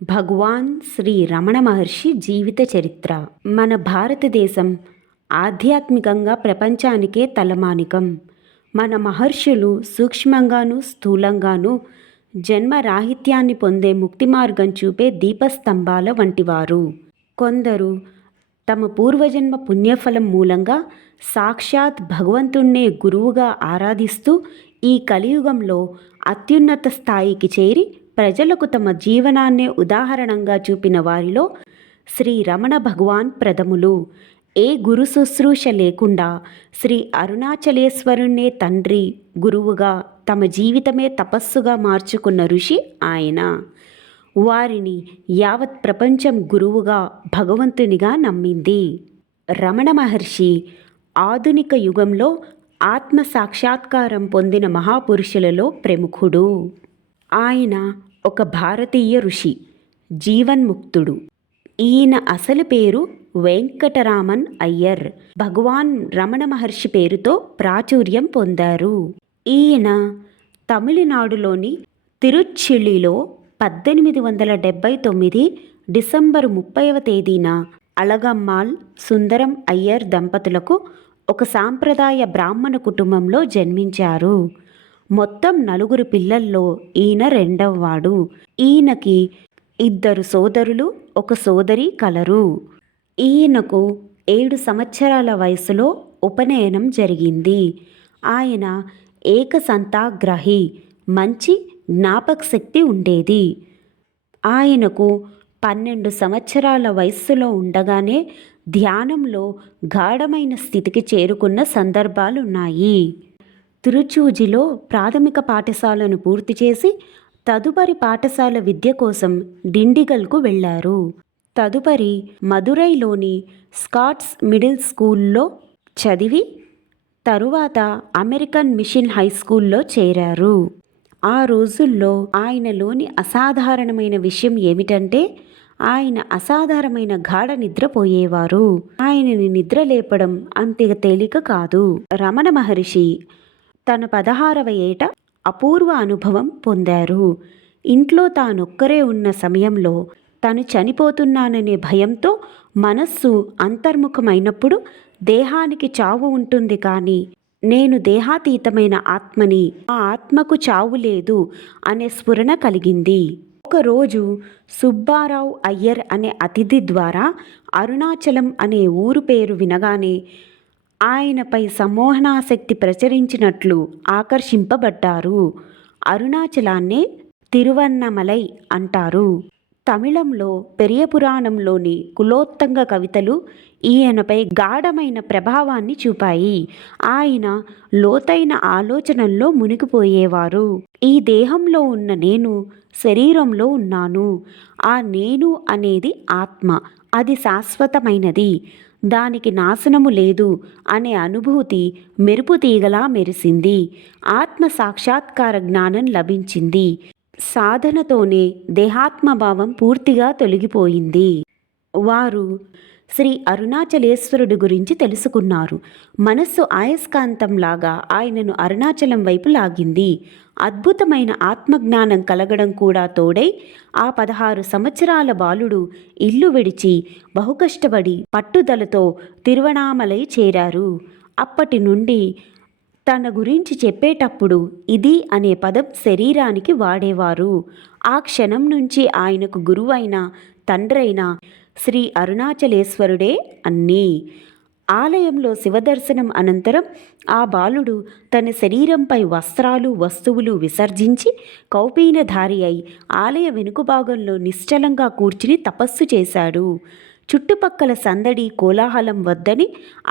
భగవాన్ శ్రీ రమణ మహర్షి జీవిత చరిత్ర. మన భారతదేశం ఆధ్యాత్మికంగా ప్రపంచానికే తలమానికం. మన మహర్షులు సూక్ష్మంగాను స్థూలంగాను జన్మరాహిత్యాన్ని పొందే ముక్తి మార్గం చూపే దీపస్తంభాల వంటివారు. కొందరు తమ పూర్వజన్మ పుణ్యఫలం మూలంగా సాక్షాత్ భగవంతుణ్ణే గురువుగా ఆరాధిస్తూ ఈ కలియుగంలో అత్యున్నత స్థాయికి చేరి ప్రజలకు తమ జీవనాన్నే ఉదాహరణంగా చూపిన వారిలో శ్రీ రమణ భగవాన్ ప్రథములు. ఏ గురు శుశ్రూష లేకుండా శ్రీ అరుణాచలేశ్వరుణ్ణే తండ్రి గురువుగా తమ జీవితమే తపస్సుగా మార్చుకున్న ఋషి ఆయన. వారిని యావత్ ప్రపంచం గురువుగా భగవంతునిగా నమ్మింది. రమణ మహర్షి ఆధునిక యుగంలో ఆత్మ సాక్షాత్కారం పొందిన మహాపురుషులలో ప్రముఖుడు. ఆయన ఒక భారతీయ ఋషి, జీవన్ముక్తుడు. ఈయన అసలు పేరు వెంకటరామన్ అయ్యర్. భగవాన్ రమణ మహర్షి పేరుతో ప్రాచుర్యం పొందారు. ఈయన తమిళనాడులోని తిరుచ్చిలిలో 1879 డిసెంబర్ 30వ తేదీన అళగమ్మాళ్ సుందరం అయ్యర్ దంపతులకు ఒక సాంప్రదాయ బ్రాహ్మణ కుటుంబంలో జన్మించారు. మొత్తం 4 పిల్లల్లో ఈయన రెండవవాడు. ఈయనకి 2 సోదరులు, 1 సోదరి కలరు. ఈయనకు 7 సంవత్సరాల వయసులో ఉపనయనం జరిగింది. ఆయన ఏకసంతాగ్రహి, మంచి జ్ఞాపక శక్తి ఉండేది. ఆయనకు 12 సంవత్సరాల వయస్సులో ఉండగానే ధ్యానంలో గాఢమైన స్థితికి చేరుకున్న సందర్భాలున్నాయి. తిరుచూజిలో ప్రాథమిక పాఠశాలను పూర్తి చేసి తదుపరి పాఠశాల విద్య కోసం డిండిగల్కు వెళ్ళారు. తదుపరి మదురైలోని స్కాట్స్ మిడిల్ స్కూల్లో చదివి తరువాత అమెరికన్ మిషన్ హై స్కూల్లో చేరారు. ఆ రోజుల్లో ఆయనలోని అసాధారణమైన విషయం ఏమిటంటే ఆయన అసాధారణమైన గాఢ నిద్రపోయేవారు. ఆయనని నిద్ర లేపడం అంత తేలిక కాదు. రమణ మహర్షి తన 16వ ఏట అపూర్వ అనుభవం పొందారు. ఇంట్లో తానొక్కరే ఉన్న సమయంలో తను చనిపోతున్నాననే భయంతో మనస్సు అంతర్ముఖమైనప్పుడు దేహానికి చావు ఉంటుంది, కానీ నేను దేహాతీతమైన ఆత్మని, ఆ ఆత్మకు చావు లేదు అనే స్ఫురణ కలిగింది. ఒకరోజు సుబ్బారావు అయ్యర్ అనే అతిథి ద్వారా అరుణాచలం అనే ఊరు పేరు వినగానే ఆయనపై సమ్మోహనాశక్తి ప్రచరించినట్లు ఆకర్షింపబడ్డారు. అరుణాచలాన్నే తిరువన్నమలై అంటారు. తమిళంలో పెరియ పురాణంలోని కులోత్తంగ కవితలు ఈయనపై గాఢమైన ప్రభావాన్ని చూపాయి. ఆయన లోతైన ఆలోచనల్లో మునిగిపోయేవారు. ఈ దేహంలో ఉన్న నేను శరీరంలో ఉన్నాను. ఆ నేను అనేది ఆత్మ, అది శాశ్వతమైనది, దానికి నాశనము లేదు అనే అనుభూతి మెరుపు తీగలా మెరిసింది. ఆత్మ సాక్షాత్కార జ్ఞానం లభించింది. సాధనతోనే దేహాత్మభావం పూర్తిగా తొలగిపోయింది. వారు శ్రీ అరుణాచలేశ్వరుడి గురించి తెలుసుకున్నారు. మనస్సు ఆయస్కాంతంలాగా ఆయనను అరుణాచలం వైపు లాగింది. అద్భుతమైన ఆత్మజ్ఞానం కలగడం కూడా తోడై ఆ 16 సంవత్సరాల బాలుడు ఇల్లు విడిచి బహుకష్టపడి పట్టుదలతో తిరువణామలై చేరారు. అప్పటి నుండి తన గురించి చెప్పేటప్పుడు ఇది అనే పదం శరీరానికి వాడేవారు. ఆ క్షణం నుంచి ఆయనకు గురువైన, తండ్రైన శ్రీ అరుణాచలేశ్వరుడే అన్నీ. ఆలయంలో శివదర్శనం అనంతరం ఆ బాలుడు తన శరీరంపై వస్త్రాలు, వస్తువులు విసర్జించి కౌపీనధారి అయి ఆలయ వెనుకభాగంలో నిశ్చలంగా కూర్చుని తపస్సు చేశాడు. చుట్టుపక్కల సందడి, కోలాహలం వద్దని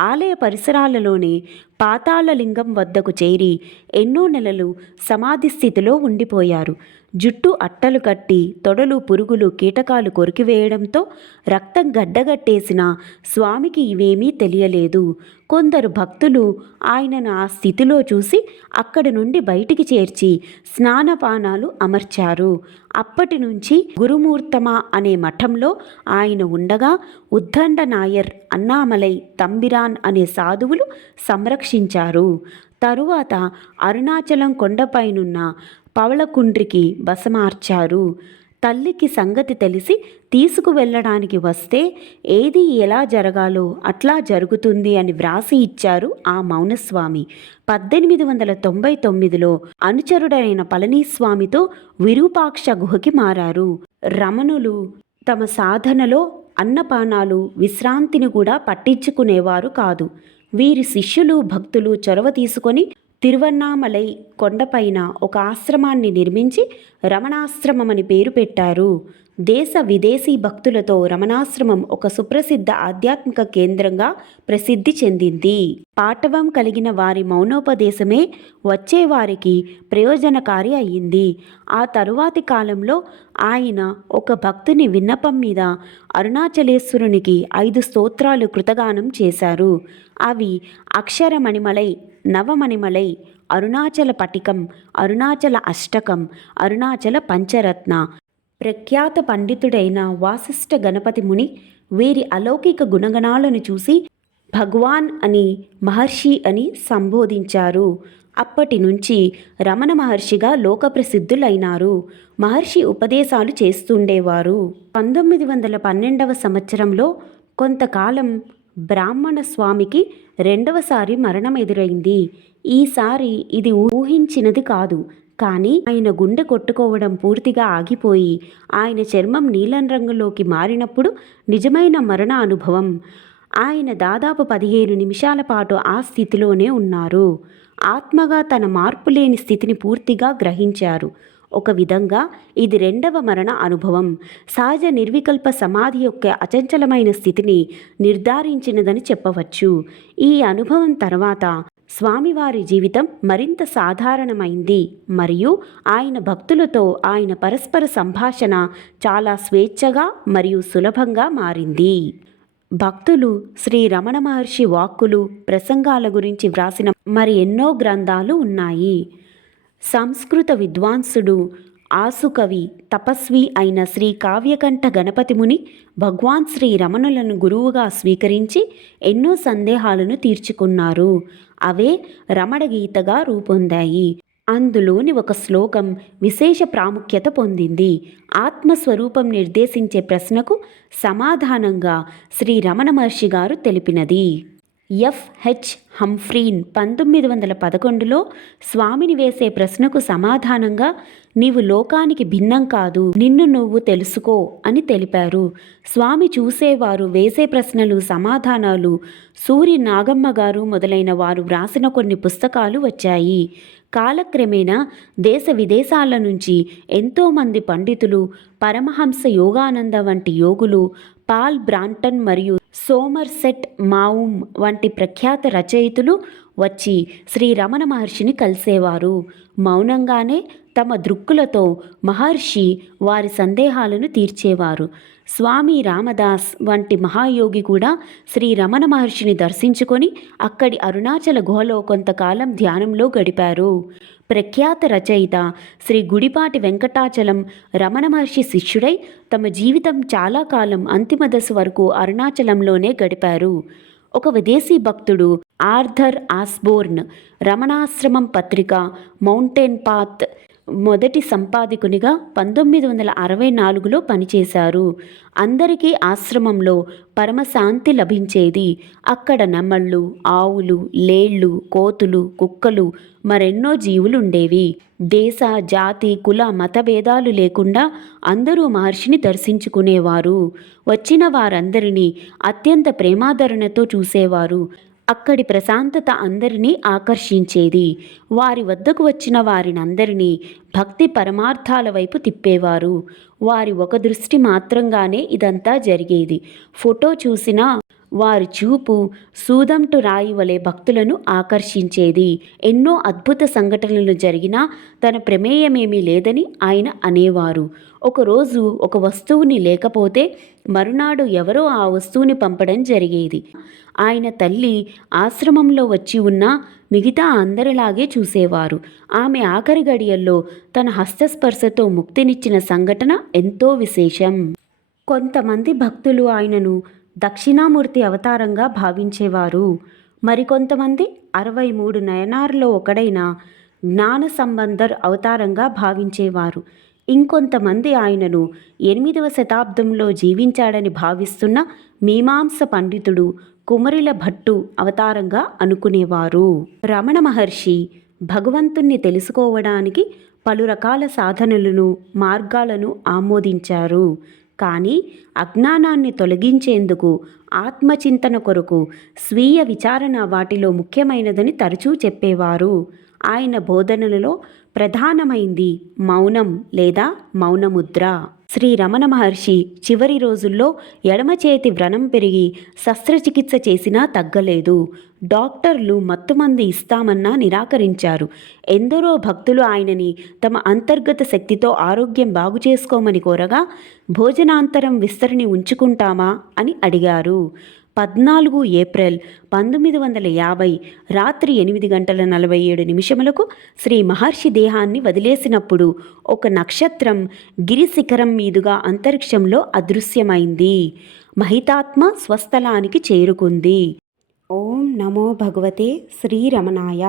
ఆలయ పరిసరాలలోనే పాతాళలింగం వద్దకు చేరి ఎన్నో నెలలు సమాధి స్థితిలో ఉండిపోయారు. జుట్టు అట్టలు కట్టి తొడలు పురుగులు కీటకాలు కొరికివేయడంతో రక్తం గడ్డగట్టేసిన స్వామికి ఇవేమీ తెలియలేదు. కొందరు భక్తులు ఆయనను ఆ స్థితిలో చూసి అక్కడి నుండి బయటికి చేర్చి స్నానపానాలు అమర్చారు. అప్పటి నుంచి గురుమూర్తమా అనే మఠంలో ఆయన ఉండగా ఉద్దండ నాయర్, అన్నామలై, తంబిరాన్ అనే సాధువులు సంరక్షించారు. తరువాత అరుణాచలం కొండపైనున్న పవళకుండ్రికి బసమార్చారు. తల్లికి సంగతి తెలిసి తీసుకువెళ్ళడానికి వస్తే ఏది ఎలా జరగాలో అట్లా జరుగుతుంది అని వ్రాసి ఇచ్చారు ఆ మౌనస్వామి. 1899లో అనుచరుడైన పళనిస్వామితో విరూపాక్ష గుహకి మారారు. రమణులు తమ సాధనలో అన్నపానాలు విశ్రాంతిని కూడా పట్టించుకునేవారు కాదు. వీరి శిష్యులు భక్తులు చొరవ తీసుకొని తిరువన్నామలై కొండపైన ఒక ఆశ్రమాన్ని నిర్మించి రమణాశ్రమమని పేరు పెట్టారు. దేశ విదేశీ భక్తులతో రమణాశ్రమం ఒక సుప్రసిద్ధ ఆధ్యాత్మిక కేంద్రంగా ప్రసిద్ధి చెందింది. పాటవం కలిగిన వారి మౌనోపదేశమే వచ్చేవారికి ప్రయోజనకారి అయ్యింది. ఆ తరువాతి కాలంలో ఆయన ఒక భక్తుని విన్నపం మీద అరుణాచలేశ్వరునికి 5 స్తోత్రాలు కృతగానం చేశారు. అవి అక్షరమణిమలై, నవమణిమలై, అరుణాచల పటికం, అరుణాచల అష్టకం, అరుణాచల పంచరత్న. ప్రఖ్యాత పండితుడైన వాసిష్ఠ గణపతి ముని వీరి అలౌకిక గుణగణాలను చూసి భగవాన్ అని, మహర్షి అని సంబోధించారు. అప్పటి నుంచి రమణ మహర్షిగా లోకప్రసిద్ధులైనారు. మహర్షి ఉపదేశాలు చేస్తుండేవారు. 1912వ సంవత్సరంలో కొంతకాలం బ్రాహ్మణ స్వామికి రెండవసారి మరణం ఎదురైంది. ఈసారి ఇది ఊహించినది కాదు. కానీ ఆయన గుండె కొట్టుకోవడం పూర్తిగా ఆగిపోయి ఆయన చర్మం నీలం రంగులోకి మారినప్పుడు నిజమైన మరణ అనుభవం. ఆయన దాదాపు 15 నిమిషాల పాటు ఆ స్థితిలోనే ఉన్నారు. ఆత్మగా తన మార్పు లేని స్థితిని పూర్తిగా గ్రహించారు. ఒక విధంగా ఇది రెండవ మరణ అనుభవం. సహజ నిర్వికల్ప సమాధి యొక్క అచంచలమైన స్థితిని నిర్ధారించినదని చెప్పవచ్చు. ఈ అనుభవం తర్వాత స్వామివారి జీవితం మరింత సాధారణమైంది మరియు ఆయన భక్తులతో ఆయన పరస్పర సంభాషణ చాలా స్వేచ్ఛగా మరియు సులభంగా మారింది. భక్తులు శ్రీ రమణ మహర్షి వాక్కులు, ప్రసంగాల గురించి వ్రాసిన మరి ఎన్నో గ్రంథాలు ఉన్నాయి. సంస్కృత విద్వాంసుడు, ఆసుకవి, తపస్వి అయిన శ్రీ కావ్యకంఠ గణపతి ముని భగవాన్ శ్రీ రమణులను గురువుగా స్వీకరించి ఎన్నో సందేహాలను తీర్చుకున్నారు. అవే రమణగీతగా రూపొందాయి. అందులోని ఒక శ్లోకం విశేష ప్రాముఖ్యత పొందింది. ఆత్మస్వరూపం నిర్దేశించే ప్రశ్నకు సమాధానంగా శ్రీ రమణ మహర్షి గారు తెలిపినది. ఎఫ్.హెచ్. హంఫ్రీన్ 1911లో స్వామిని వేసే ప్రశ్నకు సమాధానంగా నీవు లోకానికి భిన్నం కాదు, నిన్ను నువ్వు తెలుసుకో అని తెలిపారు. స్వామి చూసేవారు వేసే ప్రశ్నలు, సమాధానాలు సూరి నాగమ్మ గారు మొదలైన వారు వ్రాసిన కొన్ని పుస్తకాలు వచ్చాయి. కాలక్రమేణా దేశ విదేశాల నుంచి ఎంతోమంది పండితులు, పరమహంస యోగానంద వంటి యోగులు, పాల్ బ్రాంటన్ మరియు సోమర్సెట్ మావుమ్ వంటి ప్రఖ్యాత రచయితులు వచ్చి శ్రీ రమణ మహర్షిని కలిసేవారు. మౌనంగానే తమ దృక్కులతో మహర్షి వారి సందేహాలను తీర్చేవారు. స్వామి రామదాస్ వంటి మహాయోగి కూడా శ్రీ రమణ మహర్షిని దర్శించుకొని అక్కడి అరుణాచల గుహలో కొంతకాలం ధ్యానంలో గడిపారు. ప్రఖ్యాత రచయిత శ్రీ గుడిపాటి వెంకటాచలం రమణ మహర్షి శిష్యుడై తమ జీవితం చాలా కాలం అంతిమ దశ వరకు అరుణాచలంలోనే గడిపారు. ఒక విదేశీ భక్తుడు ఆర్థర్ ఆస్బోర్న్ రమణాశ్రమం పత్రిక మౌంటైన్ పాత్ మొదటి సంపాదకునిగా 1964లో పనిచేశారు. అందరికీ ఆశ్రమంలో పరమశాంతి లభించేది. అక్కడ నెమళ్ళు, ఆవులు, లేళ్ళు, కోతులు, కుక్కలు, మరెన్నో జీవులుండేవి. దేశ, జాతి, కుల, మత భేదాలు లేకుండా అందరూ మహర్షిని దర్శించుకునేవారు. వచ్చిన వారందరినీ అత్యంత ప్రేమాదరణతో చూసేవారు. అక్కడి ప్రశాంతత అందరినీ ఆకర్షించేది. వారి వద్దకు వచ్చిన వారినందరినీ భక్తి పరమార్థాల వైపు తిప్పేవారు. వారి ఒక దృష్టి మాత్రంగానే ఇదంతా జరిగేది. ఫోటో చూసినా వారి చూపు సూదంటు రాయి వలె భక్తులను ఆకర్షించేది. ఎన్నో అద్భుత సంఘటనలు జరిగినా తన ప్రమేయమేమీ లేదని ఆయన అనేవారు. ఒకరోజు ఒక వస్తువుని లేకపోతే మరునాడు ఎవరో ఆ వస్తువుని పంపడం జరిగేది. ఆయన తల్లి ఆశ్రమంలో వచ్చి ఉన్నా మిగతా అందరిలాగే చూసేవారు. ఆమె ఆఖరి గడియల్లో తన హస్తస్పర్శతో ముక్తినిచ్చిన సంఘటన ఎంతో విశేషం. కొంతమంది భక్తులు ఆయనను దక్షిణామూర్తి అవతారంగా భావించేవారు. మరికొంతమంది 63 నయనార్లో ఒకడైన జ్ఞాన సంబంధర్ అవతారంగా భావించేవారు. ఇంకొంతమంది ఆయనను 8వ శతాబ్దంలో జీవించాడని భావిస్తున్న మీమాంస పండితుడు కుమరిల భట్టు అవతారంగా అనుకునేవారు. రమణ మహర్షి భగవంతుణ్ణి తెలుసుకోవడానికి పలు రకాల సాధనలను, మార్గాలను ఆమోదించారు. కానీ అజ్ఞానాన్ని తొలగించేందుకు, ఆత్మచింతన కొరకు స్వీయ విచారణ వాటిలో ముఖ్యమైనదని తరచూ చెప్పేవారు. ఆయన బోధనలలో ప్రధానమైంది మౌనం లేదా మౌనముద్ర. శ్రీ రమణ మహర్షి చివరి రోజుల్లో ఎడమ చేతి వ్రణం పెరిగి శస్త్రచికిత్స చేసినా తగ్గలేదు. డాక్టర్లు మత్తుమందు ఇస్తామన్నా నిరాకరించారు. ఎందరో భక్తులు ఆయనని తమ అంతర్గత శక్తితో ఆరోగ్యం బాగు చేసుకోమని కోరగా, భోజనాంతరం విస్తరిని ఉంచుకుంటామా అని అడిగారు. 14 ఏప్రిల్ 1950 రాత్రి 8:47 శ్రీ మహర్షి దేహాన్ని వదిలేసినప్పుడు ఒక నక్షత్రం గిరిశిఖరం మీదుగా అంతరిక్షంలో అదృశ్యమైంది. మహితాత్మ స్వస్థలానికి చేరుకుంది. ఓం నమో భగవతే శ్రీరమణాయ.